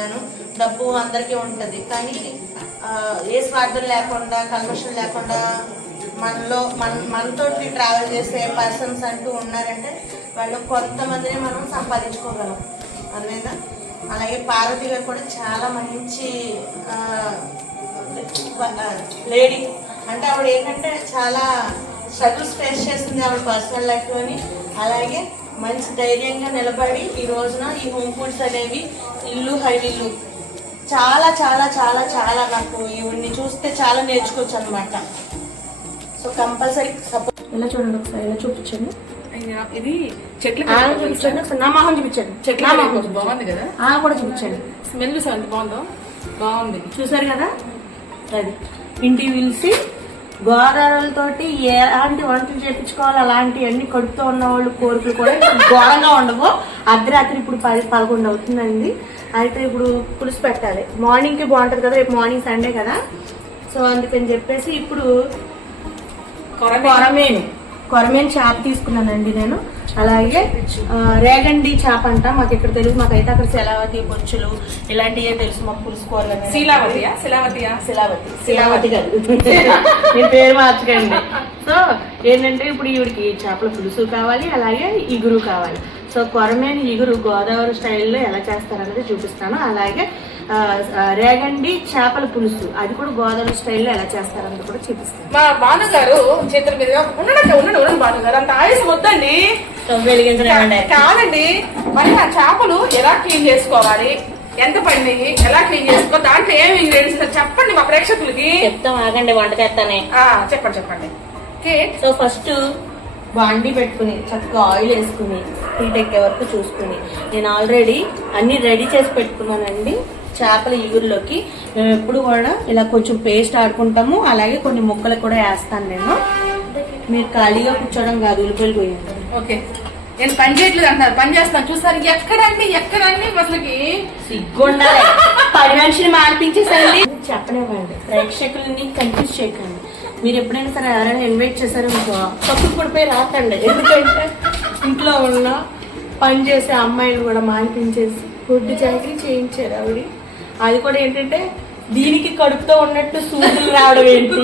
చెప్తాను డబ్బు అందరికీ ఉంటుంది. కానీ ఏ స్వార్థం లేకుండా కల్మషం లేకుండా మనలో మన మనతో ట్రావెల్ చేసే పర్సన్స్ అంటూ ఉన్నారంటే వాళ్ళు కొంతమందిని మనం సంపాదించుకోగలం. అర్థమైందా? అలాగే పార్వతి గారు కూడా చాలా మంచి లేడీ అంటే ఆవిడ ఏంటంటే చాలా స్ట్రగుల్స్ ఫేస్ చేసింది ఆవిడ పర్సనల్ లైఫ్లోని అలాగే మంచి ధైర్యంగా నిలబడి ఈ రోజున ఈ హోమ్ ఫుడ్స్ అనేవి ఇల్లు హైవిల్లు చాలా చాలా చాలా చాలా నాకు ఈవిడ్ని చూస్తే చాలా నేర్చుకోవచ్చు అనమాట సో కంపల్సరీ సపోర్ట్ ఇలా చూడండి ఒకసారి ఇలా చూపించండి? ఇది చెట్ల చూపించండి ఒకసారి నా మొహం చూపించండి. చెట్ల బాగుంది కదా? ఆ కూడా చూపించండి. స్మెల్ ఎంత బాగుందో? బాగుంది. చూసారు కదా? అది ఇంటికి పిలిచి గోదావరితోటి ఎలాంటి వంటలు చేపించుకోవాలి అలాంటివన్నీ కడుపుతో ఉన్న వాళ్ళు కోరికలు కూడా ఘోరంగా ఉండవు. అర్ధరాత్రి ఇప్పుడు పది పదకొండు అవుతుందండి. అయితే ఇప్పుడు పులుసు పెట్టాలి. మార్నింగ్కి బాగుంటుంది కదా రేపు మార్నింగ్ సండే కదా. సో అందుకని చెప్పేసి ఇప్పుడు కొరమే కొరమేను కొరమేను చేప తీసుకున్నానండి నేను. అలాగే రేగండి చేప అంట. మాకు ఇక్కడ తెలుసు మాకైతే అక్కడ సెలవతి బొచ్చులు ఇలాంటివే తెలుసు మాకు పులుసు కూరలు అనేవి. శీలావతియా? శిలావతియా? శిలావతి. శిలావతి గారు మీ పేరు మార్చకండి. సో ఏంటంటే ఇప్పుడు ఈవిడికి చేపల పులుసు కావాలి అలాగే ఇగురు కావాలి. సో కొరమేని ఇగురు గోదావరి స్టైల్లో ఎలా చేస్తారనేది చూపిస్తాను. అలాగే రేగండి చేపల పులుసు. అది కూడా గోదావరి స్టైల్లో ఎలా చేస్తారన్నది కూడా చూపిస్తాను. మా భాను గారు చేతుల మీద ఉండండి ఉండండి ఉండండి భాను గారు అంత ఆయుసం వద్దండి. వెలిగించడం కాదండి. మరి ఆ చేపలు ఎలా క్లీన్ చేసుకోవాలి? ఎంత పడినాయి ఎలా క్లీన్ చేసుకో దాంట్లో ఏమి ఇంగ్రీడియంట్స్ చెప్పండి మా ప్రేక్షకులకి. చెప్తాం ఆగండి వంటకెత్తానే ఆ, చెప్పండి చెప్పండి. ఓకే. సో ఫస్ట్ బాండీ పెట్టుకుని చక్కగా ఆయిల్ వేసుకుని హీట్ ఎక్కే వరకు చూసుకుని నేను ఆల్రెడీ అన్ని రెడీ చేసి పెట్టుకున్నానండి. చేపల ఇగురులోకి మేము ఎప్పుడు కూడా ఇలా కొంచెం పేస్ట్ ఆడుకుంటాము. అలాగే కొన్ని ముక్కలు కూడా వేస్తాను నేను. మీరు ఖాళీగా కూర్చోవడం కాదు ఉల్లిపాయలు పోయండి ఓకే. నేను పని చేయట్లేదు అంటున్నారు. పని చేస్తాను. చూసారు ఎక్కడండి ఎక్కడండి? అసలుకి సిగ్గుండాలి. పది మనిషిని మార్పించేసండి చెప్పనివ్వండి. ప్రేక్షకులని కన్ఫ్యూజ్ చేయకండి. మీరు ఎప్పుడైనా సరే ఎవరైనా ఇన్వైట్ చేశారు ఇంకో తప్పు పడిపోయి రాకండి. ఎందుకంటే ఇంట్లో ఉన్న పని చేసే అమ్మాయిలు కూడా మాన్పించేసి ఫుడ్ చాకరీ చేయించారు ఆవిడ. అది కూడా ఏంటంటే దీనికి కడుపుతో ఉన్నట్టు సూదులు రావడం ఏంటి?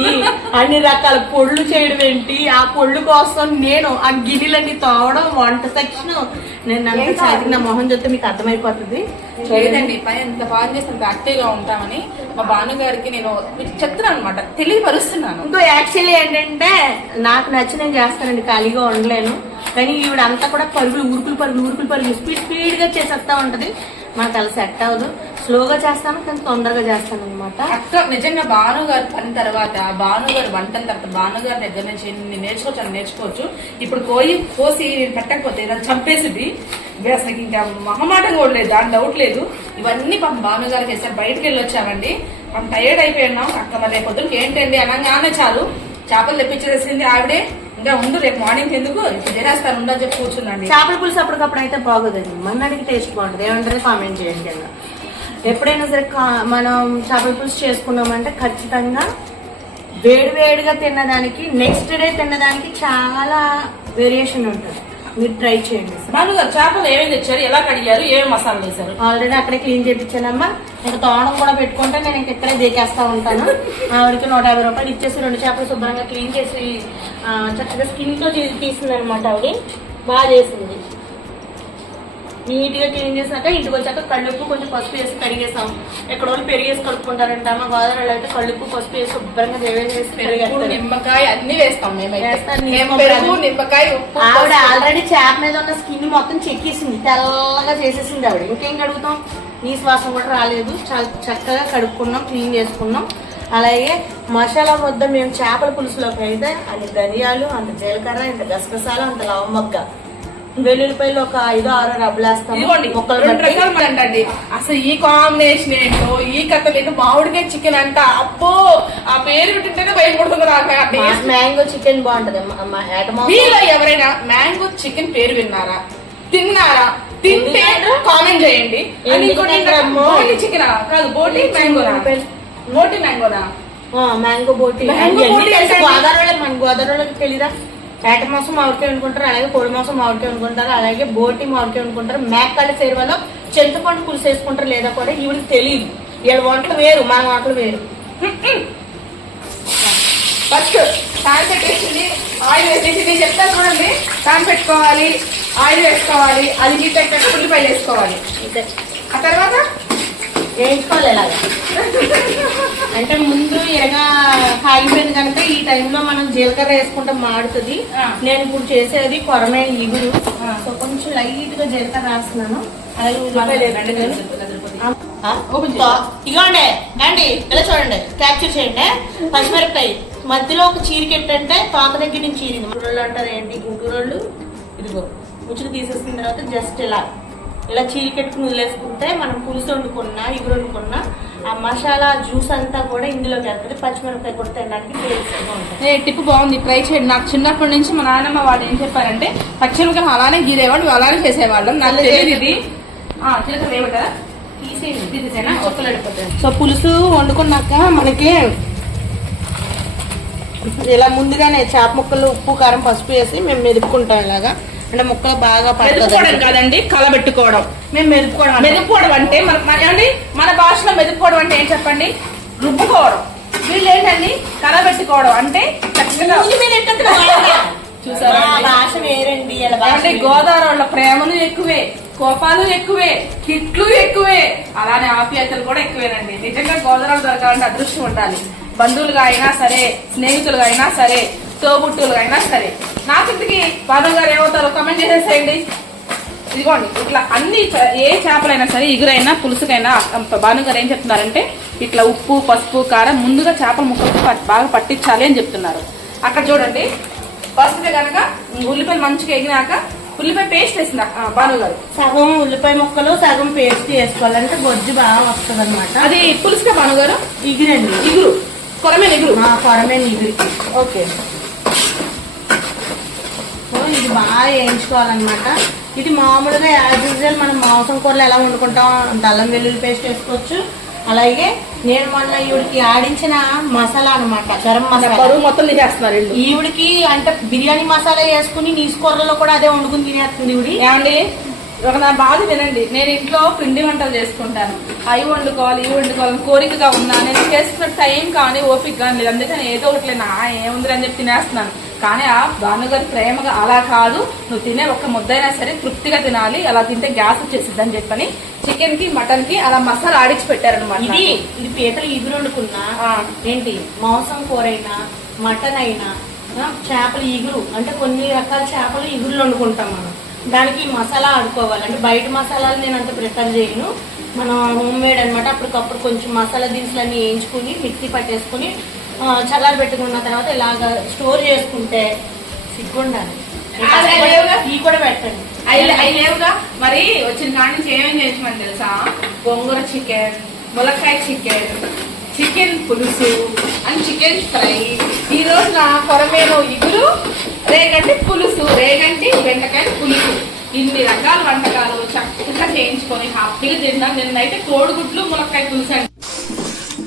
అన్ని రకాల పొళ్ళు చేయడం ఏంటి? ఆ పొళ్ళు కోసం నేను ఆ గిన్నెలన్నీ తోవడం వంట సెక్షన్ నేను అంత మొహం చూస్తే మీకు అర్థమైపోతుంది. లేదండి పని ఎంత బాగా చేస్తాను యాక్టివ్గా ఉంటామని మా భాను గారికి నేను మీకు చెప్తున్నాను అనమాట తెలియపరుస్తున్నాను. ఇంకో యాక్చువల్లీ ఏంటంటే నాకు నచ్చి నేను చేస్తానండి ఖాళీగా ఉండలేను. కానీ ఈవిడ అంతా కూడా పరుగులు ఉరుకులు పరుగులు ఉరుకులు పరుగులు స్పీడ్ స్పీడ్గా చేసేస్తా ఉంటది. నాకు అలా సెట్ అవ్వదు. స్లోగా చేస్తాను కానీ తొందరగా చేస్తాను అనమాట అక్క నిజంగా భాను గారు పని తర్వాత భాను గారు వంటల తర్వాత భాను గారి దగ్గర నుంచి నేను నేర్చుకోవచ్చు అని నేర్చుకోవచ్చు. ఇప్పుడు పోయి పోసి నేను పెట్టకపోతే నన్ను చంపేసింది అసలు ఇంకా మహమాటం కూడా లేదు దాని డౌట్ లేదు. ఇవన్నీ పాపం భాను గారు చేశారు. బయటకు వెళ్ళి వచ్చామండి. మనం టైర్డ్ అయిపోయినాం అక్క మరి రేపు పొద్దునకి ఏంటండి అనగానే చాలు. చేపలు తెప్పించేసింది ఆవిడే. ఇంకా ఉండు రేపు మార్నింగ్ ఎందుకు? తినేస్తాను ఉండని చెప్పి కూర్చుందండి చేపల పులుసు అప్పటికప్పుడు అయితే బాగోదండి. మన్నడికి టేస్ట్ బాగుంటుంది. ఏమంటారు కామెంట్ చేయండి ఎప్పుడైనా సరే కా- మనం చేపల పులుసు చేసుకున్నామంటే ఖచ్చితంగా వేడి వేడిగా తిన్నదానికి నెక్స్ట్ డే తిన్నదానికి చాలా వేరియేషన్ ఉంటుంది. మీరు ట్రై చేయండి గారు చేపలు ఏమేమి తెచ్చారు? ఎలా కడిగారు? ఏమేమి మసాలా వేశారు? ఆల్రెడీ అక్కడే క్లీన్ చేయించానమ్మా ఇంకా తోడం కూడా పెట్టుకుంటే నేను ఇంక ఇక్కడే దేకేస్తా ఉంటాను. ఆవిడకి నూట యాభై రూపాయలు ఇచ్చేసి రెండు చేపలు శుభ్రంగా క్లీన్ చేసి చక్కగా స్కిన్తో తీసింది అనమాట ఆవిడ. బాగా చేసింది. నీట్గా క్లీన్ చేసాక ఇంటికి వచ్చాక కళ్ళుప్పు కొంచెం పసుపు వేసి కడిగేసాం ఎక్కడ వాళ్ళు పెరిగేసి కడుక్కుంటారంట. మా గోదావరిలో అయితే కళ్ళుప్పు పసుపు వేసి శుభ్రంగా పెరుగు నిమ్మకాయ అన్ని వేస్తాం మేము. నిమ్మకాయ ఉప్పు ఆవిడ. ఆల్రెడీ చేప మీద ఉన్న స్కిన్ మొత్తం చెక్కేసింది. తెల్లగా చేసేసింది ఆవిడ. ఇంకేం కడుగుతాం? నీ శ్వాసం కూడా రాలేదు. చాలా చక్కగా కడుక్కున్నాం క్లీన్ చేసుకున్నాం. అలాగే మసాలా ముద్ద మేము చేపల పులుసులోకి అయితే అన్ని ధనియాలు అంత జీలకర్ర ఇంత గసగసాలు అంత లవంబగ్గ వెల్లుల్లిపాయలు ఒక ఐదు ఆరు రబ్బలేస్తాము. ఇదిగోండి ముక్కలు అంటండి అసలు ఈ కాంబినేషన్ ఏంటో ఈ కథ ఏంటో మామిడికాయ చికెన్ అంట. అబ్బో! ఆ పేరు వింటుంటేనే భయపడుతుంది నాకు. మ్యాంగో చికెన్ బాగుంటది. మీలో ఎవరైనా మ్యాంగో చికెన్ పేరు విన్నారా? తిన్నారా? తింటే? కామెంట్ చేయండి. బోటి చికెన్ కాదు బోటి మ్యాంగోనా బోటి మ్యాంగోనా మ్యాంగో బోటి. గోదావరిలో మన గోదావరిలోకి తెలియదా పేట మాంసం మామిడికాయ వండుకుంటారు అలాగే కోడి మాంసం మామిడికాయ వండుకుంటారు అలాగే బోటి మామిడికాయ వండుకుంటారు మేకల సేరువలో చింతపండు పులుసు వేసుకుంటారు లేదా కూడా ఈవిడికి తెలియదు. వీళ్ళ వంటలు వేరు మన వంటలు వేరు. ఫస్ట్ ప్యాన్ పెట్టేసింది ఆయిల్ వేసేసింది చెప్తాను చూడండి. ప్యాన్ పెట్టుకోవాలి ఆయిల్ వేసుకోవాలి అది అయ్యాక ఉల్లిపాయలు వేసుకోవాలి. ఆ తర్వాత? వేయించుకోవాలి ఇలాగా అంటే ముందు ఎరగా కాగిపోయింది కనుక ఈ టైంలో మనం జీలకర్ర వేసుకుంటే మాడుతుంది. నేను ఇప్పుడు చేసేది కొరమైన ఇగురు. సో కొంచెం లైట్గా జీలకర్ర రాస్తున్నాను. ఇదిగోండి అండి ఇలా చూడండి క్యాప్చర్ చేయండి. పచ్చిమిరపకాయ. మధ్యలో ఒక చీరికెట్టు అంటే తోక దగ్గర నుంచి చీరింది. గుంటూరు అంటారు ఏంటి గుంటూరు ఇదిగో ముచ్చులు తీసేసిన తర్వాత జస్ట్ ఇలా. ఇలా చీరికెట్టుకుని వదిలేసుకుంటే మనం పులుసు వండుకున్నా ఇగురు వండుకున్నా ఆ మసాలా జ్యూస్ అంతా కూడా ఇందులోకి వెళ్తుంది పచ్చిమిరపకాయ కూడా తినడానికి టేస్ట్గా ఉంటుంది. ఏ టిప్ బాగుంది. ట్రై చేయండి. నాకు చిన్నప్పటి నుంచి మా నాన్నమ్మ వాళ్ళు ఏం చెప్పారంటే పచ్చిమిరపకాయలు అలానే గీరేవాడు అలానే చేసేవాళ్ళం. నాకు తెలియదు ఇది. సో పులుసు వండుకున్నాక మనకి ఇలా ముందుగానే చేప ముక్కలు ఉప్పు కారం పసుపు వేసి మేము మెదుపుకుంటాం ఇలాగా. అంటే ముక్కలు బాగా మెదుపుకోవడం కాదండి కలబెట్టుకోవడం. మేము మెదుపుకోవడం అంటాం. మెదుపుకోవడం అంటే మన ఏమండి మన భాషలో మెదుపుకోవడం అంటే ఏం చెప్పండి? రుబ్బుకోవడం. వీళ్ళు ఏంటండి కలబెట్టుకోవడం అంటే చక్కగా. చూసారా? భాష వేరండి వేరు. గోదావరి వాళ్ళ ప్రేమలు ఎక్కువే కోపాలు ఎక్కువే కిట్లు ఎక్కువే. అలానే ఆప్యాయతలు కూడా ఎక్కువేనండి. నిజంగా గోదావరి దొరకాలంటే అదృష్టం ఉండాలి. బంధువులుగా అయినా సరే స్నేహితులుగా అయినా సరే తోబుట్టులుగా అయినా సరే. నాకు ఇంతకి బాబు గారు ఏమవుతారో కమెంట్ చేసేసేయండి. ఇదిగోండి ఇట్లా అన్ని ఏ చేపలైనా సరే ఇగురైనా పులుసుకైనా భానుగారు ఏం చెప్తున్నారంటే ఇట్లా ఉప్పు పసుపు కారం ముందుగా చేపల ముక్కలకు బాగా పట్టించాలి అని చెప్తున్నారు. అక్కడ చూడండి ఫస్ట్ కనుక ఉల్లిపాయలు మంచిగా ఎగినాక ఉల్లిపాయ పేస్ట్ ఆ, భానుగారు సగం ఉల్లిపాయ ముక్కలు సగం పేస్ట్ వేసుకోవాలంటే బొజ్జు బాగా వస్తుంది అనమాట అది పులుసుగా భానుగారు ఇగురండి. ఇగురు. కొరమే ఇగురు. మా కొరమైన ఇగురికి. ఓకే. ఇది బాగా వేయించుకోవాలన్నమాట. ఇది మామూలుగా యాజ్ యూజువల్ మనం మాంసం కూరలు ఎలా వండుకుంటాం అల్లం వెల్లుల్లి పేస్ట్ వేసుకోవచ్చు. అలాగే నేను మొన్న ఈవిడికి ఆడించిన మసాలా అన్నమాట గరం మసాలా. మొత్తం తీసేస్తున్నారు ఇల్లు ఈవిడికి అంటే బిర్యానీ మసాలా వేసుకుని నీసు కూరలో కూడా అదే వండుకుని తినేస్తుంది ఈవిడి. ఏమండి? ఒక నా బాధ వినండి. నేను ఇంట్లో పిండి వంటలు చేసుకుంటాను. అవి వండుకోవాలి ఇవి వండుకోవాలి కోరికగా ఉన్నా. నేను చేసుకున్న టైం కానీ ఓపిక కానీ లేదు. అందుకని ఏదో ఒకటి నా ఏముంది అని చెప్పి తినేస్తున్నాను. కానీ ఆ భానుగారి ప్రేమగా అలా కాదు. నువ్వు తినే ఒక్క ముద్దైనా సరే తృప్తిగా తినాలి. అలా తింటే గ్యాస్ వచ్చేసిద్ది అని చెప్పని చికెన్కి మటన్కి అలా మసాలా ఆడిచి పెట్టారనమాట ఇది ఇది పీతలు ఇగురు వండుకున్నా. ఏంటి? మాంసం కూర అయినా మటన్ అయినా చేపలు ఇగురు. అంటే కొన్ని రకాల చేపలు ఇగురులు వండుకుంటాం మనం. దానికి మసాలా ఆడుకోవాలి. అంటే బయట మసాలాలు నేను అంత ప్రిఫర్ చేయను. మనం హోమ్ మేడ్ అనమాట అప్పటికప్పుడు కొంచెం మసాలా దినుసులన్నీ వేయించుకుని మిక్సీ పట్టేసుకుని చల్లారి పెట్టుకున్న తర్వాత ఇలాగ స్టోర్ చేసుకుంటే సిగ్గుండాలి. కూడా పెట్టండి. అవి అవి లేవుగా. మరి వచ్చిన కాడ నుంచి ఏమేమి చేసామని తెలుసా? గోంగూర చికెన్ ములక్కాయ చికెన్ చికెన్ పులుసు అండ్ చికెన్ ఫ్రై. ఈ రోజు నా కొరమేను ఇగురు రేగంటి పులుసు రేగంటి బెండకాయ పులుసు. ఇన్ని రకాల వంటకాలు చక్కగా చేయించుకొని హ్యాపీగా తింటాం నిన్నైతే కోడిగుడ్లు ములక్కాయ పులుసు అండి.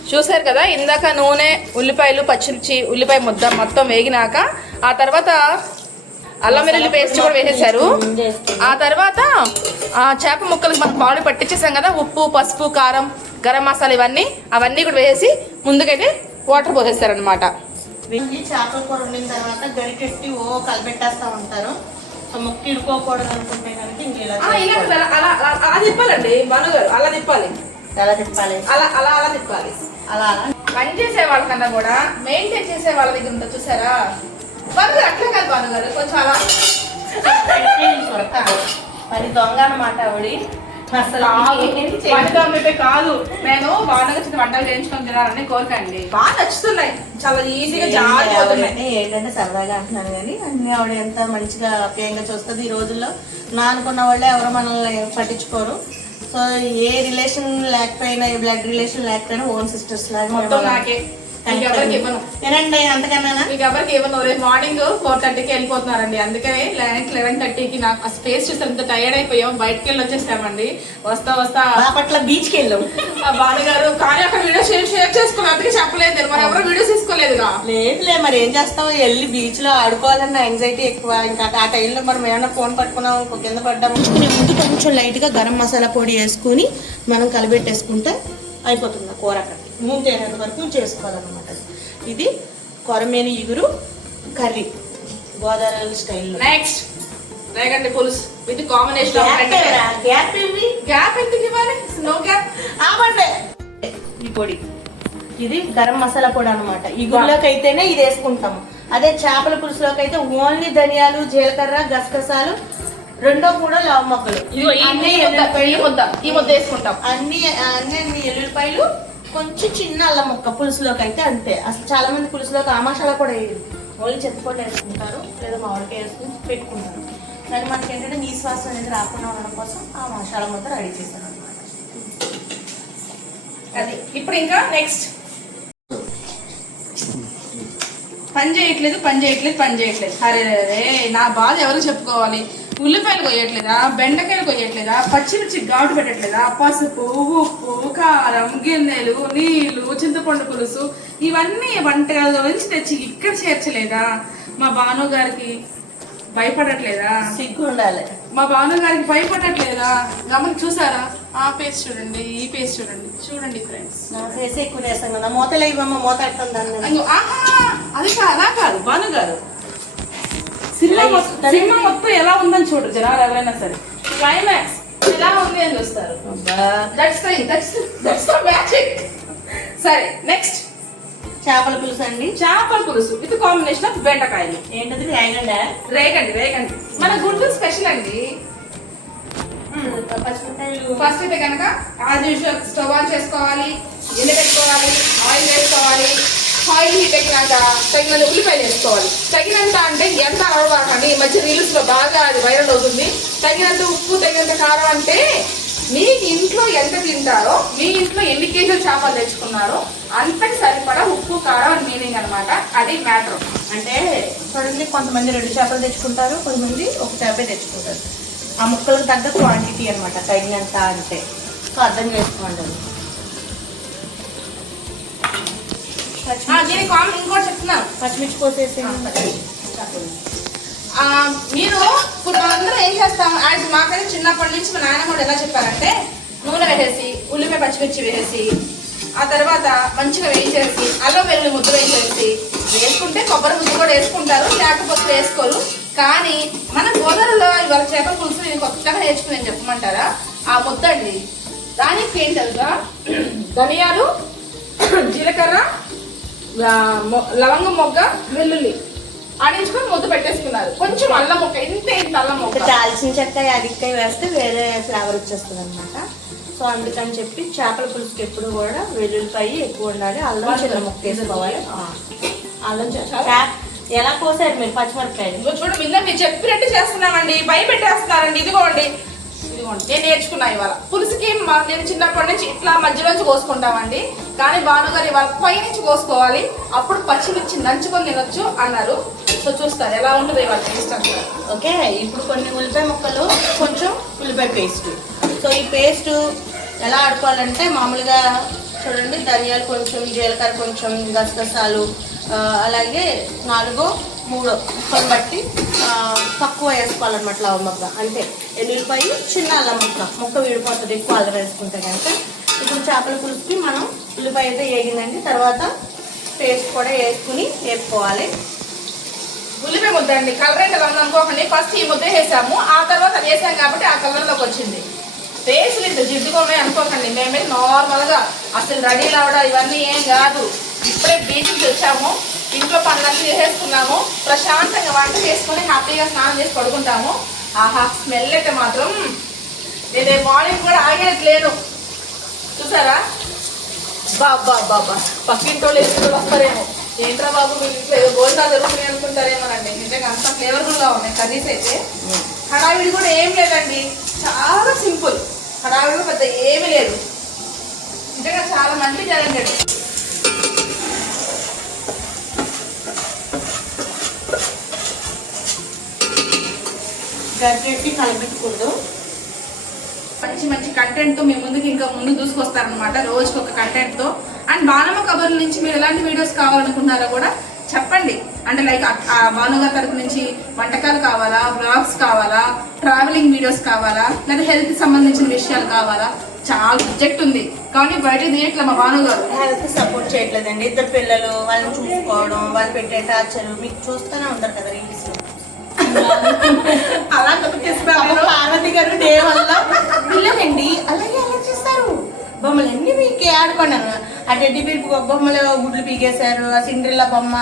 చూసారు కదా ఇందాక నూనె ఉల్లిపాయలు పచ్చిమిర్చి ఉల్లిపాయ ముద్ద మొత్తం వేగినాక ఆ తర్వాత అల్లం వెల్లుల్లి పేస్ట్ కూడా వేసేసారు. ఆ తర్వాత ఆ చేప ముక్కలకు మనం పాలు పట్టించేసాం కదా ఉప్పు పసుపు కారం గరం మసాలా ఇవన్నీ అవన్నీ కూడా వేసి ముందుకైతే వాటర్ పోసేస్తారనమాట వెంగి చేపల కూర వండిన తర్వాత గరికెట్టి ఓ కలిపెట్టేస్తా ఉంటారు సో ముక్క ఇడుకోకూడదు అనుకుంటే కనుక ఇలా. అలా అలా తిప్పాలండి మనుగారు అలా తిప్పాలి. ఎలా తిప్పాలి. అలా అలా అలా తిప్పాలి. అలా. పని చేసే వాళ్ళకన్నా కూడా మెయింటైన్ చేసే వాళ్ళ దగ్గర ఉంటుంది చూసారా? భానుగారు అట్లా కాదు భానుగారు కొంచెం అలా. మరి దొంగ అన్నమాట ఆవిడి. అసలు. వంట కాదు. నేను బాగా చిన్న వంటలు చేయించుకొని తినాలని కోరిక అండి బాగా నచ్చుతున్నాయి. చాలా ఈజీగా ఆవిడంటే ఏంటంటే సరదాగా అంటున్నాను కానీ అన్ని ఆవిడ ఎంత మంచిగా అప్యాయంగా చూస్తుంది ఈ రోజుల్లో. నా అనుకున్న వాళ్ళే ఎవరు మనల్ని పట్టించుకోరు. సో ఏ రిలేషన్ లేకపోయినా ఏ బ్లడ్ రిలేషన్ లేకపోయినా ఓన్ సిస్టర్స్ లాగా మొత్తం నాకే. ఇవ్వను. అంతకన్నా మీకు ఎవరికి ఇవ్వను. రేపు మార్నింగ్ ఫోర్ థర్టీకి వెళ్ళిపోతున్నారండి. అందుకనే లెవెన్ లెవెన్ థర్టీకి నాకు ఆ స్పేస్ చూసి అంత టైర్డ్ అయిపోయాం. బయటకు వెళ్ళి వచ్చేసామండి. వస్తా వస్తా. బాపట్ల బీచ్కి వెళ్ళాం. ఆ బాలుగారు కానీ అక్కడ వీడియో షేర్ షేర్ చేసుకున్నారు. అందుకే చెప్పలేదు. మరి ఎవరు వీడియోస్ తీసుకోలేదుగా? లేదులే మరి ఏం చేస్తావు? వెళ్ళి బీచ్లో ఆడుకోవాలన్న యాంగ్జైటీ ఎక్కువ. ఇంకా ఆ టైంలో మనం ఏమైనా ఫోన్ పట్టుకున్నాం కింద పడ్డాము ముందు కొంచెం లైట్గా గరం మసాలా పొడి వేసుకుని మనం కలిపెట్టేసుకుంటే అయిపోతుంది కూర అక్కడ. మూత తేరేంత వరకు చేసుకోవాలన్నమాట. ఇది కొరమేని ఇగురు కర్రీ. గోదావరి స్టైల్లో. నెక్స్ట్ రేగండి పులుసు. విత్ కాంబినేషన్ గ్యాప్ ఇవి గ్యాప్ ఎందుకు ఇవ్వాలి? నో గ్యాప్ ఆపండి ఈ పొడి. ఇది గరం మసాలా పొడి అనమాట ఇగురులోకి అయితేనే ఇది వేసుకుంటాము అదే చేపల పులుసులోకి అయితే ఓన్లీ ధనియాలు జీలకర్ర గసగసాలు రెండో కూడా లవ మొక్కలు ఎల్లుల్లిపాయలు. అన్ని అన్ని అన్ని ఎల్లుల్లిపాయలు కొంచెం చిన్న అల్లం ముక్క పులుసులోకి అయితే అంతే. అసలు చాలా మంది పులుసులోకి ఆ కూడా వేయరు ఓన్లీ చెత్తపొడి వేసుకుంటారు లేదా మామిడికాయ వేసుకుని పెట్టుకుంటారు. కానీ మనకి ఏంటంటే నీ శ్వాస అనేది రాకుండా ఉండడం కోసం ఆ మసాలా మొత్తం రెడీ చేశాను అనమాట అది ఇప్పుడు ఇంకా నెక్స్ట్. పని చేయట్లేదు పని చేయట్లేదు పని చేయట్లేదు. అరే రే నా బాధ ఎవరు చెప్పుకోవాలి? ఉల్లిపాయలు కొయ్యట్లేదా? బెండకాయలు కొయ్యట్లేదా? పచ్చిమిర్చి ఘాటు పెట్టట్లేదా? పసుపు ఉప్పు కారం గిన్నెలు నీళ్ళు చింతపండు పులుసు ఇవన్నీ వంటగదిలో నుంచి తెచ్చి ఇక్కడ చేర్చలేదా? మా భాను గారికి భయపడట్లేదా? సిగ్గు ఉండాలి. మా భాను గారికి భయపడట్లేదా? గమని చూసారా? ఆ పేస్ట్ చూడండి ఈ పేస్ట్ చూడండి. చూడండి ఫ్రెండ్స్. ఎక్కువ వేసాం కదా మూతలు ఇవ్వమ్మ మూత అది అలా కాదు భాను గారు. సినిమా మొత్తం సినిమా మొత్తం ఎలా ఉందని చూడు జనాలు ఎవరైనా సరే. క్లైమాక్స్ ఎలా ఉంది అని చూస్తారు. That's that's that's the magic సరే నెక్స్ట్ చేపల పులుసు అండి. చేపల పులుసు. విత్ కాంబినేషన్ ఆఫ్ బెండకాయలు. ఏంటది రేగండా రేగండి రేగండి. మన గుంటూరు స్పెషల్ అండి. ఫస్ట్ అయితే కనుక యాజ్ యూజువల్ స్టవ్ ఆన్ చేసుకోవాలి ఎన్ని పెట్టుకోవాలి ఆయిల్ వేసుకోవాలి. ఆయిల్ హీట్ ఎక్కినాక తగినంత ఉల్లిపాయలు వేసుకోవాలి. తగినంత అంటే ఎంత అలవాకండి ఈ మధ్య రీల్స్లో బాగా అది వైరల్ అవుతుంది. తగినంత ఉప్పు తగినంత కారం అంటే మీకు ఇంట్లో ఎంత తింటారో మీ ఇంట్లో ఎన్ని కేజీలు చేపలు తెచ్చుకున్నారో అంతకి సరిపడా ఉప్పు కారం అని మీనింగ్ అనమాట అది మ్యాటర్ అంటే చూడండి కొంతమంది రెండు చేపలు తెచ్చుకుంటారు కొంతమంది ఒక చేపే తెచ్చుకుంటారు. ఆ ముక్కలకు తగ్గ క్వాంటిటీ అన్నమాట తగినంత అంటే. సో అర్థం చేసుకోండి. అది. కామన్ ఇంకోటి చెప్తున్నాను. పచ్చిమిర్చి పోసేసి ఆ, మీరు ఇప్పుడు మనందరం ఏం చేస్తాం? యాజ్ మాకైతే చిన్నప్పటి నుంచి మా నాయన కూడా ఎలా చెప్పారంటే నూనె వేసేసి ఉల్లిపాయ పచ్చిమిర్చి వేసేసి ఆ తర్వాత మంచిగా వేయించేసి అల్లం వెల్లుల్లి ముద్ద వేసేసి వేసుకుంటే కొబ్బరి ముద్ద కూడా వేసుకుంటారు లేకపోతే వేసుకోరు. కానీ మన గోదావరిలో ఇవాళ చేపల పులుసు నేను కొత్తగా నేర్చుకుని చెప్పమంటారా? ఆ ముద్ద అండి. దానికి ఏం తెలుసా? ధనియాలు జీలకర్ర లవంగం మొగ్గ వెల్లుల్లి. ఆడించుకొని ముద్ద పెట్టేసుకున్నారు. కొంచెం అల్లం మొక్క ఇంత ఇంత అల్లం మొక్క. దాల్చిన చెక్క యాదిక్కాయ వేస్తే వేరే ఫ్లేవర్ వచ్చేస్తుంది అనమాట సో అందుకని చెప్పి చేపల పులుసుకి ఎప్పుడు కూడా వెల్లుల్లిపాయ ఎక్కువ ఉండాలి. అల్లం చిన్న ముక్క వేసుకోవాలి. అల్లం ఎలా కోసారు మీరు పచ్చిమిరపకాయలు? ఇదిగో చూడు మిల్ల మీరు చెప్పినట్టు చేస్తున్నామండి. భయపెట్టేస్తున్నారండి. ఇదిగోండి. ఇదిగోండి నేను నేర్చుకున్నా ఇవాళ. పులుసుకి మా- నేను చిన్నప్పటి నుంచి ఇట్లా మధ్యలోంచి కోసుకుంటామండి. కానీ భానుగారు ఇవాళ పైనుంచి కోసుకోవాలి. అప్పుడు పచ్చిమిర్చి నంచుకొని తినొచ్చు అన్నారు. సో చూస్తారు ఎలా ఉంటుంది ఇవాళ టేస్ట్ అంటారు ఓకే ఇప్పుడు కొన్ని ఉల్లిపాయ ముక్కలు కొంచెం ఉల్లిపాయ పేస్ట్ సో ఈ పేస్ట్ ఎలా ఆడుకోవాలంటే మామూలుగా చూడండి ధనియాలు కొంచెం జీలకర్ర కొంచెం గసగసాలు అలాగే నాలుగో మూడు ముక్కలు బట్టి తక్కువ వేసుకోవాలన్నమాట లవ ముక్క అంటే ఎల్లుల్లిపాయ చిన్న అల్లం ముక్క. ముక్క విడిపోతుంది ఎక్కువ అల్లం వేసుకుంటే కనుక. ఇప్పుడు చేపల పులుసుకి మనం ఉల్లిపాయ అయితే వేగిందండి. తర్వాత పేస్ట్ కూడా వేసుకుని వేసుకోవాలి ఉల్లిపాయ ముద్ద అండి. కలర్ అయితే రంగు అనుకోకండి. ఫస్ట్ ఈ ముద్ద వేసాము. ఆ తర్వాత అది వేసాం కాబట్టి ఆ కలర్లోకి వచ్చింది. ఫేస్లు లేదు జిడ్డుగా అనుకోకండి. మేమే నార్మల్గా అసలు రెడీ అవడం ఇవన్నీ ఏం కాదు. ఇప్పుడే బీచ్ వచ్చాము ఇంట్లో పనులన్నీ చేసేసుకున్నాము. ప్రశాంతంగా వంట చేసుకుని హ్యాపీగా స్నానం చేసి పడుకుంటాము. ఆహా స్మెల్ అయితే మాత్రం నేను మార్నింగ్ కూడా ఆగేట్లేను చూసారా? బాబా బాబా. పక్కింటోళ్ళు వాళ్ళు ఎదురు వస్తారేమో. ఏంట్రా బాబు మీరు ఇంట్లో ఏదో భోజనాలు జరుగుతున్నాయి అనుకుంటారేమోనండి. నిజంగా అంత ఫ్లేవర్ఫుల్గా ఉన్నాయి కర్రీస్ అయితే. హడావిడి కూడా ఏం లేదండి. చాలా సింపుల్. హడావిడి కూడా పెద్ద ఏమీ లేదు. నిజంగా చాలా మంచి జరగండి గరిటెట్టి కలపెట్టకూడదు మంచి మంచి కంటెంట్తో మీ ముందుకి ఇంకా ముందు దూసుకొస్తారనమాట రోజుకి ఒక కంటెంట్తో అండ్ బాణమ్మ కబర్ల నుంచి మీరు ఎలాంటి వీడియోస్ కావాలనుకున్నారో కూడా చెప్పండి. అంటే లైక్ ఆ భానుగారి తరపు నుంచి వంటకాలు కావాలా బ్లాగ్స్ కావాలా ట్రావెలింగ్ వీడియోస్ కావాలా లేదా హెల్త్ సంబంధించిన విషయాలు కావాలా? చాలా సబ్జెక్ట్ ఉంది. కానీ బయట తీయట్లే మా భాను హెల్త్ సపోర్ట్ చేయట్లేదండి. ఇద్దరు పిల్లలు వాళ్ళని చూసుకోవడం వాళ్ళు పెట్టే టార్చర్ మీకు చూస్తూనే ఉంటారు కదా రీల్స్ అలాంటి తీసుకురావాలి పార్వతి గారు డే వల్ల పిల్లలండి అలాగే అలా చేస్తారు. బొమ్మలు అన్ని మీకు ఆడుకున్నాను ఆ టెడ్డి బీర్ బొమ్మలు గుడ్లు పీకేశారు ఆ సిండ్రిల్లా బొమ్మ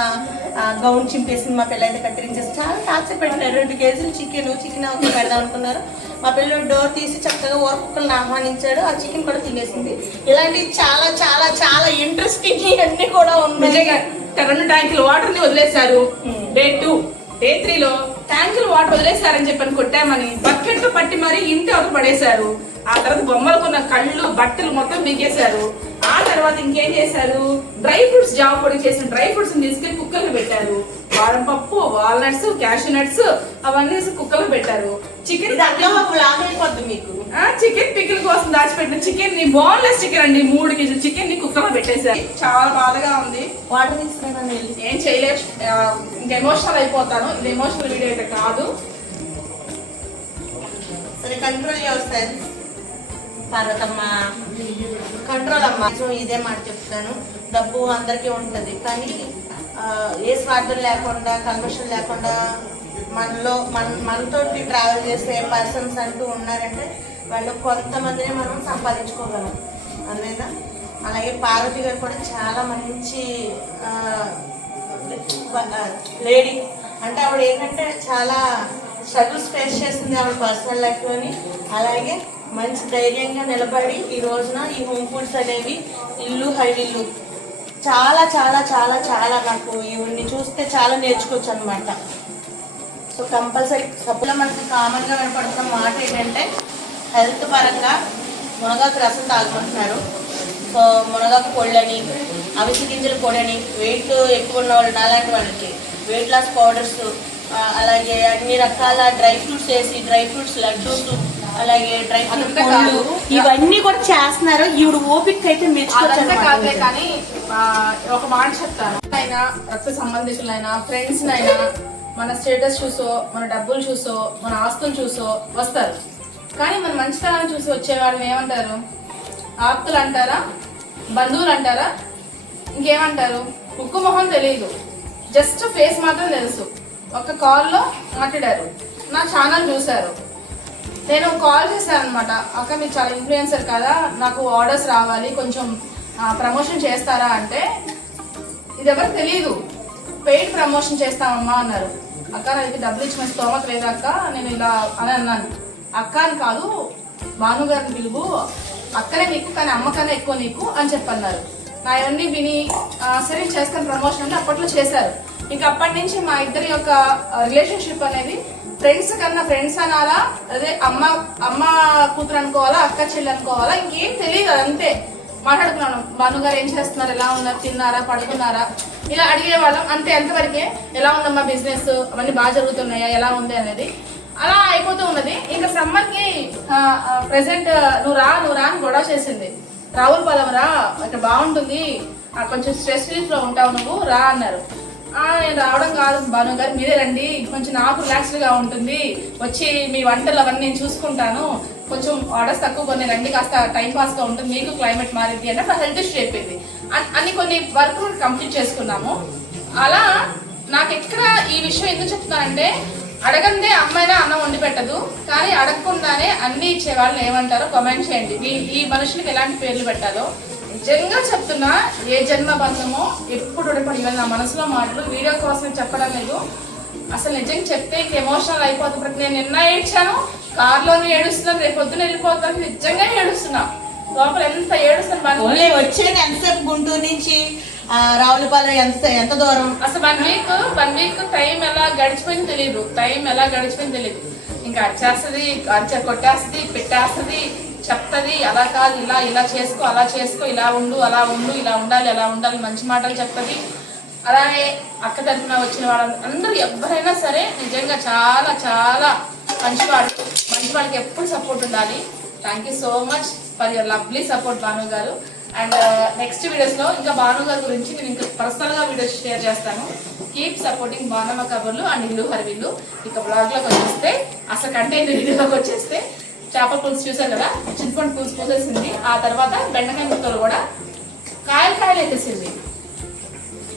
గౌన్ చింపేసింది మా పిల్ల అయితే కత్తిరించేసి చాలా టార్చర్ పెట్టారు రెండు కేజీలు చికెన్ చికెన్ ఒకటి పెడదాం అనుకున్నారు. మా పిల్లలు డోర్ తీసి చక్కగా ఊర కుక్కలను ఆహ్వానించాడు. ఆ చికెన్ కూడా తినేసింది. ఇలాంటి చాలా చాలా చాలా ఇంట్రెస్టింగ్ అన్ని కూడా ఉన్నాయి. నిజంగా రెండు ట్యాంకులు వాటర్ని వదిలేశారు. డే టూ డే త్రీ లో ట్యాంకులు వాటర్ వదిలేశారని చెప్పని కొట్టామని. బకెట్తో పట్టి మరీ ఇంటి అవతల పడేశారు. ఆ తర్వాత బొమ్మలకున్న కళ్ళు బట్టలు మొత్తం మీకేశారు ఆ తర్వాత ఇంకేం చేశారు? డ్రై ఫ్రూట్స్ జావ పొడి చేసిన డ్రై ఫ్రూట్స్ తీసుకెళ్ళి కుక్కర్లు పెట్టారు. బాదం పప్పు వాల్నట్స్ క్యాషూ నట్స్ అవన్నీ వేసి కుక్కర్లు పెట్టారు. చికెన్ మీకు. చికెన్ పికిల్ కోసం దాచిపెట్టిన చికెన్ని బోన్లెస్ చికెన్ అండి. మూడు కేజీలు చికెన్ని కుక్కర్లో పెట్టేశారు. చాలా బాధగా ఉంది. వాటర్ తీసుకురాను వెళ్ళి ఏం చేయలేదు ఇంకా ఎమోషనల్ అయిపోతాను. ఇది ఎమోషనల్ వీడియో అయితే కాదు. సరే కంట్రోల్ చేస్తాను. పార్వతమ్మ కంట్రోల్ అమ్మ. ఇదే మాట చెప్తాను. డబ్బు అందరికీ ఉంటుంది. కానీ ఏ స్వార్థం లేకుండా కన్వర్షన్ లేకుండా మనలో మన మనతోటి ట్రావెల్ చేసే పర్సన్స్ అంటూ ఉన్నారంటే వాళ్ళు కొంతమందిని మనం సంపాదించుకోగలం. అందువల్ల అలాగే పార్వతి గారు కూడా చాలా మంచి లేడీ అంటే ఆవిడ ఏంటంటే చాలా స్ట్రగుల్స్ ఫేస్ చేస్తుంది ఆవిడ పర్సనల్ లైఫ్లోని అలాగే మంచి ధైర్యంగా నిలబడి ఈ రోజున ఈ హోమ్ ఫుడ్స్ అనేవి ఇల్లు హైవిల్లు చాలా చాలా చాలా చాలా నాకు ఇవన్నీ చూస్తే చాలా నేర్చుకోవచ్చు అనమాట సో కంపల్సరీ సబ్బులో మనకి కామన్గా వినపడుతున్న మాట ఏంటంటే హెల్త్ పరంగా మునగాకు రసం తాగుకుంటున్నారు సో మునగాకు పొళ్ళని అవిసి గింజల పొడని వెయిట్ ఎక్కువ ఉన్న వాళ్ళు అలాంటి వాళ్ళకి వెయిట్ లాస్ పౌడర్స్ అలాగే అన్ని రకాల డ్రై ఫ్రూట్స్ వేసి డ్రై ఫ్రూట్స్ లడ్డూస్ అలాగే డ్రై ఫ్రూట్. ఇవన్నీ కూడా చేస్తున్నారు. ఈవిడ ఓపిక అయితే మెచ్చుకోవచ్చు. కానీ ఒక మాట చెప్తాను. అయినా రక్త సంబంధికులైనా ఫ్రెండ్స్ అయినా మన స్టేటస్ చూసో మన డబ్బులు చూసో మన ఆస్తులు చూసో వస్తారు. కానీ మన మంచితనాన్ని చూసి వచ్చే వాళ్ళని ఏమంటారు? ఆప్తులు అంటారా? బంధువులు అంటారా? ఇంకేమంటారు? ఉక్కు మొహం తెలియదు జస్ట్ ఫేస్ మాత్రం తెలుసు. ఒక కాల్లో మాట్లాడారు. నా ఛానల్ చూశారు. నేను కాల్ చేశాను అనమాట అక్క మీరు చాలా ఇన్ఫ్లుయెన్సర్ కదా నాకు ఆర్డర్స్ రావాలి కొంచెం ప్రమోషన్ చేస్తారా? అంటే ఇది ఎవరికి తెలియదు పెయిడ్ ప్రమోషన్ చేస్తామమ్మా అన్నారు. అక్క నాకు డబ్బులు ఇచ్చిన స్తోమత లేదా అక్క? నేను ఇలా అని అన్నాను. అక్క అని కాదు భానుగారిని పిలువు అక్కనే నీకు కానీ అమ్మకన్నా ఎక్కువ నీకు అని చెప్పన్నారు. నా ఇవన్నీ విని సరే చేస్తాను ప్రమోషన్ అంటే అప్పట్లో చేశారు. ఇంకా అప్పటి నుంచి మా ఇద్దరి యొక్క రిలేషన్షిప్ అనేది ఫ్రెండ్స్ కన్నా ఫ్రెండ్స్ అనాలా? అదే అమ్మ అమ్మ కూతురు అనుకోవాలా అక్క చెల్లి అనుకోవాలా? ఇంకేం తెలియదు అంతే. మాట్లాడుకున్నాను. భానుగారు ఏం చేస్తున్నారు? ఎలా ఉన్నారు? తిన్నారా? పడుకున్నారా? ఇలా అడిగే వాళ్ళం. అంతే ఎంతవరకే ఎలా ఉందమ్మా బిజినెస్ అవన్నీ బాగా జరుగుతున్నాయా? ఎలా ఉంది అనేది. అలా అయిపోతూ ఉన్నది. ఇంకా సమ్మర్కి ప్రెసెంట్ నువ్వు రా నువ్వు రా అని గొడవ చేసింది. రావుల పొలం రా ఇక్కడ బాగుంటుంది. కొంచెం స్ట్రెస్ ఫీల్స్లో ఉంటావు నువ్వు రా అన్నారు. నేను రావడం కాదు భాను గారు మీరే రండి. కొంచెం నాకు రిలాక్స్డ్గా ఉంటుంది. వచ్చి మీ వంటలు అవన్నీ నేను చూసుకుంటాను. కొంచెం ఆర్డర్స్ తక్కువ కొన్ని రండి కాస్త టైం పాస్గా ఉంటుంది. మీకు క్లైమేట్ మారింది అంటే అప్పుడు హెల్త్ ఇష్యూ అయిపోయింది. అన్ని కొన్ని వర్క్ కంప్లీట్ చేసుకున్నాము. అలా నాకు ఎక్కడ ఈ విషయం ఎందుకు చెప్తానంటే అడగందే అమ్మాయినా అన్నం వండి పెట్టదు కానీ అడగకుండానే అన్ని ఇచ్చే వాళ్ళు ఏమంటారో కమెంట్ చేయండి. ఈ- ఈ మనుషులకి ఎలాంటి పేర్లు పెట్టాలో నిజంగా చెప్తున్నా ఏ జన్మ బంధమో ఎప్పుడు పడి నా మనసులో మాటలు వీడియో కోసం చెప్పడం లేదు. అసలు నిజంగా చెప్తే ఇంక ఎమోషనల్ అయిపోతుంది ప్రతి నేను నిన్న ఏడ్చాను కార్లోనే ఏడుస్తున్నాను రేపు పొద్దున వెళ్ళిపోతాను నిజంగా ఏడుస్తున్నా. లోపల ఎంత ఏడుస్తాను ఓన్లీ వచ్చేది ఎంతసేపు గుంటూరు నుంచి రావులపాలెం ఎంత ఎంత దూరం? అసలు one week one week time ఎలా గడిచిపోయింది తెలియదు టైం ఎలా గడిచిపోయింది తెలియదు ఇంకా అరిచేస్తుంది అరిచే కొట్టేస్తుంది పెట్టేస్తుంది చెప్తుంది అలా కాదు ఇలా ఇలా చేసుకో అలా చేసుకో ఇలా ఉండు అలా ఉండు ఇలా ఉండాలి అలా ఉండాలి మంచి మాటలు చెప్తుంది. అలానే అక్క తరఫున వచ్చిన వాళ్ళ అందరూ ఎవరైనా సరే నిజంగా చాలా చాలా మంచివాడు మంచివాడికి ఎప్పుడు సపోర్ట్ ఉండాలి. Thank you so much for your lovely support Bhanu గారు. అండ్ నెక్స్ట్ వీడియోస్లో ఇంకా భాను గారి గురించి నేను ఇంకా పర్సనల్గా వీడియోస్ షేర్ చేస్తాను. Keep supporting Banamma Kaburlu and ఇల్లు హరివిల్లు ఇక బ్లాగ్లోకి వచ్చేస్తే అసలు కంటెంట్ వీడియోలోకి వచ్చేస్తే చేపల పులుసు చూసారు కదా? చింతపండు పులుసు పోసేసింది. ఆ తర్వాత బెండకాయ ముక్కలు కూడా కాయలు కాయలు వేసేసింది.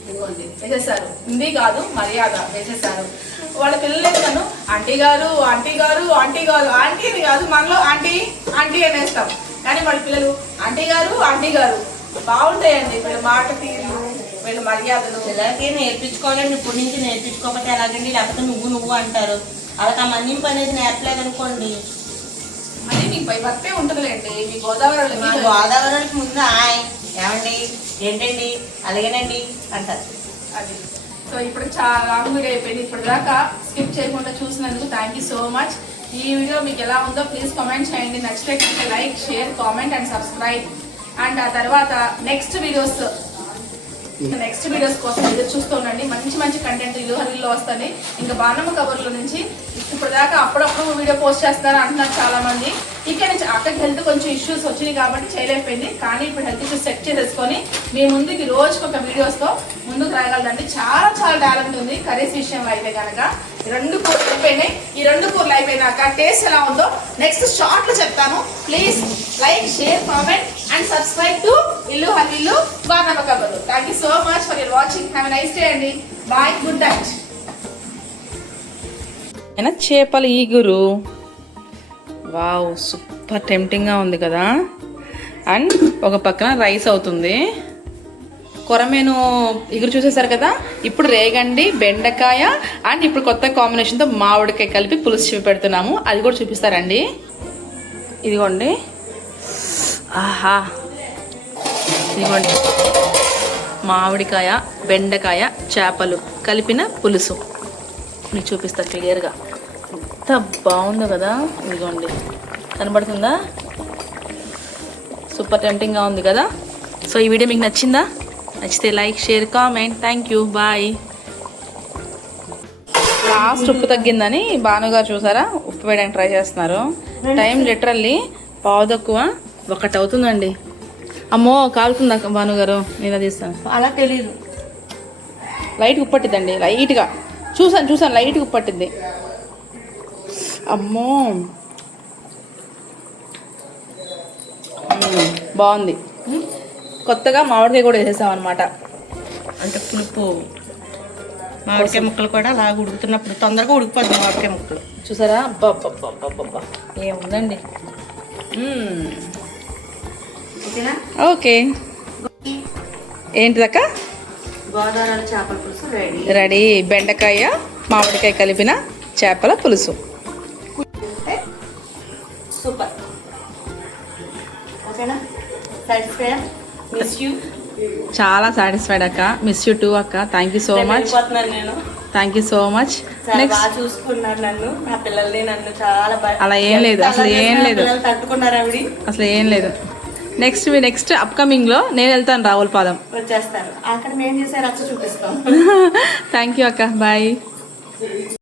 ఇదిగోండి వేసేసారు. హిందీ కాదు మర్యాద వేసేసారు. వాళ్ళ పిల్లలే నన్ను ఆంటీ గారు ఆంటీ గారు ఆంటీ గారు ఆంటీ అని కాదు మనలో ఆంటీ ఆంటీ అనేస్తాం. కానీ వాళ్ళ పిల్లలు ఆంటీ గారు ఆంటీ గారు బాగుంటాయండి. వీళ్ళ మాట తీరు వీళ్ళ మర్యాదలు. పిల్లలకి నేర్పించుకోవాలండి. ఇప్పుడు నుంచి నేర్పించుకోకపోతే ఎలాగండి? లేకపోతే నువ్వు నువ్వు అంటారు. వాళ్ళకి ఆ మన్నింపు అనేది నేర్పలేదు అని మీకు వర్తే ఉంటుందిలేండి మీ గోదావరి మా గోదావరికి ముందు ఆయ్ ఏమండి ఏంటండి అలాగేనండి అంటారు. అది. సో ఇప్పుడు చాలా లాంగ్ వీడియో అయిపోయింది ఇప్పుడు దాకా స్కిప్ చేయకుండా చూసినందుకు థ్యాంక్ యూ సో మచ్ ఈ వీడియో మీకు ఎలా ఉందో ప్లీజ్ కామెంట్ చేయండి. నచ్చితే like share comment and subscribe and ఆ తర్వాత నెక్స్ట్ వీడియోస్ నెక్స్ట్ వీడియోస్ కోసం ఎదురు చూస్తూ ఉండండి మంచి మంచి కంటెంట్ ఇల్లు హరిలో వస్తాయి ఇంకా బాణమ్మ కబుర్ల నుంచి ఇప్పుడు దాకా అప్పుడప్పుడు వీడియో పోస్ట్ చేస్తారు అంటున్నారు చాలా మంది ఇక్కడ నుంచి అక్కడికి హెల్త్ కొంచెం ఇష్యూస్ వచ్చినాయి కాబట్టి చేయలేకపోయింది. కానీ ఇప్పుడు హెల్త్ ఇష్యూస్ సెట్ చేసేసుకొని మీ ముందుకి రోజుకి ఒక వీడియోస్తో ముందుకు రాగలదండి చాలా చాలా టాలెంట్ ఉంది. కర్రీస్ విషయంలో అయితే కనుక రెండు కూరలు అయిపోయినాయి. ఈ రెండు కూరలు అయిపోయినాక టేస్ట్ ఎలా ఉందో నెక్స్ట్ షార్ట్లో చెప్తాను. Please like share comment and subscribe to ఇల్లు హల్లిల్లు బాగా కబర్లు thank you so much for your watching have nice day అండి. బాయ్ గుడ్ నైట్ అయినా చేపల ఈగురు వావ్ సూపర్ టెంప్టింగ్గా ఉంది కదా. అండ్ ఒక పక్కన రైస్ అవుతుంది. కొరమేను ఇగురు చూసేసారు కదా? ఇప్పుడు రేగండి బెండకాయ అండ్ ఇప్పుడు కొత్త కాంబినేషన్తో మామిడికాయ కలిపి పులుసు చూపి పెడుతున్నాము. అది కూడా చూపిస్తారండి. ఇదిగోండి. ఆహా. ఇదిగోండి. మామిడికాయ బెండకాయ చేపలు కలిపిన పులుసు. మీకు చూపిస్తా క్లియర్గా. ఎంత బాగుందో కదా? ఇదిగోండి. కనబడుతుందా? సూపర్ టెంప్టింగ్గా ఉంది కదా? సో ఈ వీడియో మీకు నచ్చిందా? నచ్చితే like share comment. Thank you. Bye. Last ఉప్పు తగ్గిందని భానుగారు చూసారా? ఉప్పు వేయడానికి ట్రై చేస్తున్నారు. టైం లిటరల్లీ పావు తక్కువ ఒకటి అవుతుందండి. అమ్మో కాలుతుందా భానుగారు నేను అది ఇస్తాను అలా తెలీదు. లైట్ ఉప్పు పట్టిద్దండి లైట్గా. చూసాను చూసాను లైట్గా ఉప్పు పట్టింది అమ్మో. మ్మ్, బాగుంది. కొత్తగా మామిడికాయ కూడా వేసేసాం అనమాట అంటే పులుపు మామిడికాయ ముక్కలు కూడా అలా ఉడుకుతున్నప్పుడు తొందరగా ఉడికిపోద్ది మామిడికాయ ముక్కలు. చూసారా? అబ్బా ఏముందండి? ఓకే. ఏంటిదక్క? గోదావరి చేపల పులుసు రెడీ. రెడీ. బెండకాయ మామిడికాయ కలిపిన చేపల పులుసు. సూపర్. ఓకేనా? సాటిస్ఫై మిస్ యూ చాలా సాటిస్ఫైడ్ అక్క. మిస్ యూ టూ అక్క. థ్యాంక్ యూ సో మచ్ నేను. Thank you so much next చూసుకున్నారు నన్ను. నా పిల్లల్ని నన్ను చాలా అలా ఏం లేదు, అసలు ఏం లేదు. తట్టుకున్నారు ఆవిడ. అసలు ఏం లేదు. నెక్స్ట్ నెక్స్ట్ అప్కమింగ్లో నేను వెళ్తాను రావులపాలెం వచ్చేస్తారు అక్కడ మేము చేసే రచ్చ చూపిస్తాం. థ్యాంక్ యూ అక్క. బాయ్